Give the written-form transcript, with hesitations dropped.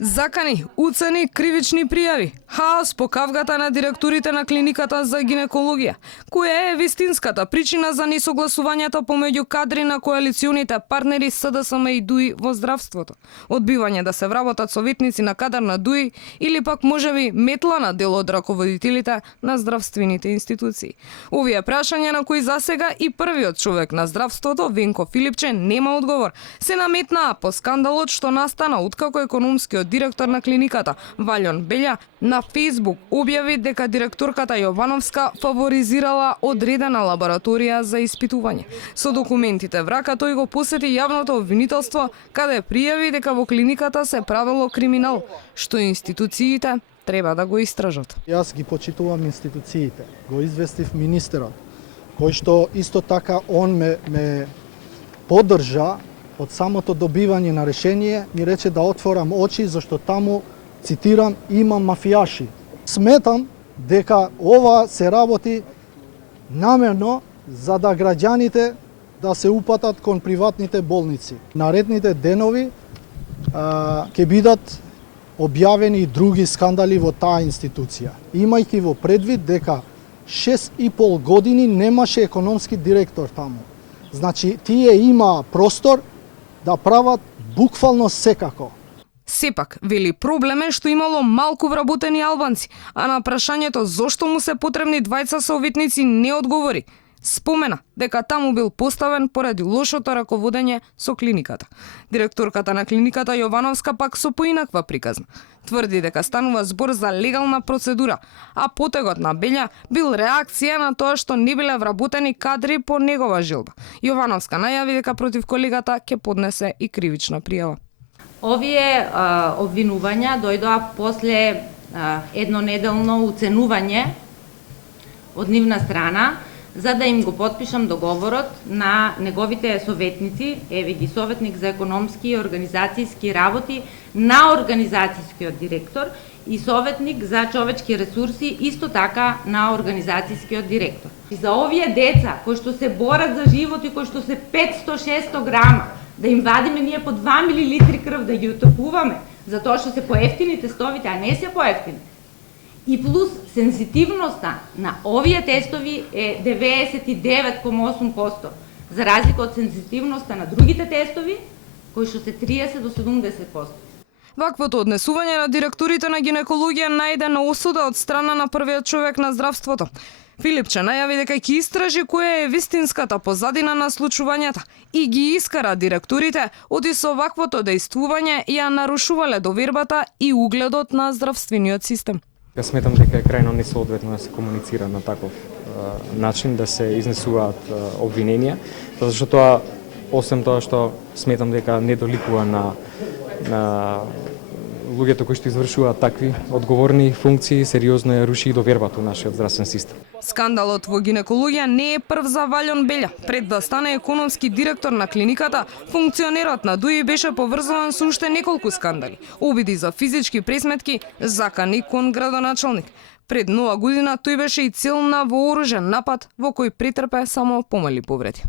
Закани, уцени, кривични пријави, хаос по кавгата на директорите на клиниката за гинекологија, која е вистинската причина за несогласувањето помеѓу кадри на коалиционите партнери СДСМ и ДУИ во здравството. Одбивање да се вработат советници на кадар на ДУИ или пак можеби метла на дел од раководителите на здравствените институции. Овие прашања на кои засега и првиот човек на здравството, Венко Филипче, нема одговор, се наметнаа по скандалот што настана откако економскиот директор на клиниката, Валјон Белја, на Facebook објави дека директорката Јовановска фаворизирала одредена лабораторија за испитување. Со документите в рака тој го посети јавното обвинителство, каде пријави дека во клиниката се правело криминал, што институциите треба да го истражат. Јас ги почитувам институциите, го известив министерот, кој што исто така он ме поддржа од самото добивање на решение, ми рече да отворам очи, зашто таму, цитирам, има мафијаши. Сметам дека ова се работи намерно за да граѓаните да се упатат кон приватните болници. Наредните денови ќе бидат објавени и други скандали во таа институција. Имајќи во предвид дека 6,5 години немаше економски директор таму. Значи, тие има простор да прават буквално секако. Сепак, вели, проблем е што имало малку вработени албанци, а на прашањето зошто му се потребни двајца советници не одговори. Спомена дека таму бил поставен поради лошото раководење со клиниката. Директорката на клиниката Јовановска пак со поинаква приказна. Тврди дека станува збор за легална процедура, а потегот на Белја бил реакција на тоа што не биле вработени кадри по негова желба. Јовановска најави дека против колегата ќе поднесе и кривична пријава. Овие обвинувања дојдоа после еднонеделно уценување од нивна страна, за да им го подпишам договорот на неговите советници, еве ги советник за економски и организацијски работи на организацијскиот директор и советник за човечки ресурси исто така на организацијскиот директор. И за овие деца кои што се борат за живот и кои што се 500-600 грама, да им вадиме ние по 2 милилитри крв да ги утопуваме, затоа што се поевтини тестовите, а не се поевтини. И плюс сензитивноста на овие тестови е 99,8%, за разлика од сензитивноста на другите тестови, кои што се 30 до 70%. Ваквото однесување на директорите на гинекологија најде на осуда од страна на првиот човек на здравството. Филипче најави дека ќе истражи која е вистинската позадина на случувањата и ги искара директорите оди со ваквото дејствување ја нарушувале довербата и угледот на здравствениот систем. Ја сметам дека е крајно несоодветно да се комуницира на таков начин, да се изнесуваат обвиненија, зашто тоа, освен тоа што сметам дека не доликува на луѓето кои што извршуваат такви одговорни функции, сериозно ја руши и довербата во нашиот здравствен систем. Скандалот во гинекологија не е прв за Валјон Белја. Пред да стане економски директор на клиниката, функционерот на ДУИ беше поврзуван со уште неколку скандали. Обиди за физички пресметки, закани кон градоначалник. Пред нова година тој беше и цел на вооружен напад во кој претрпе само помали повреди.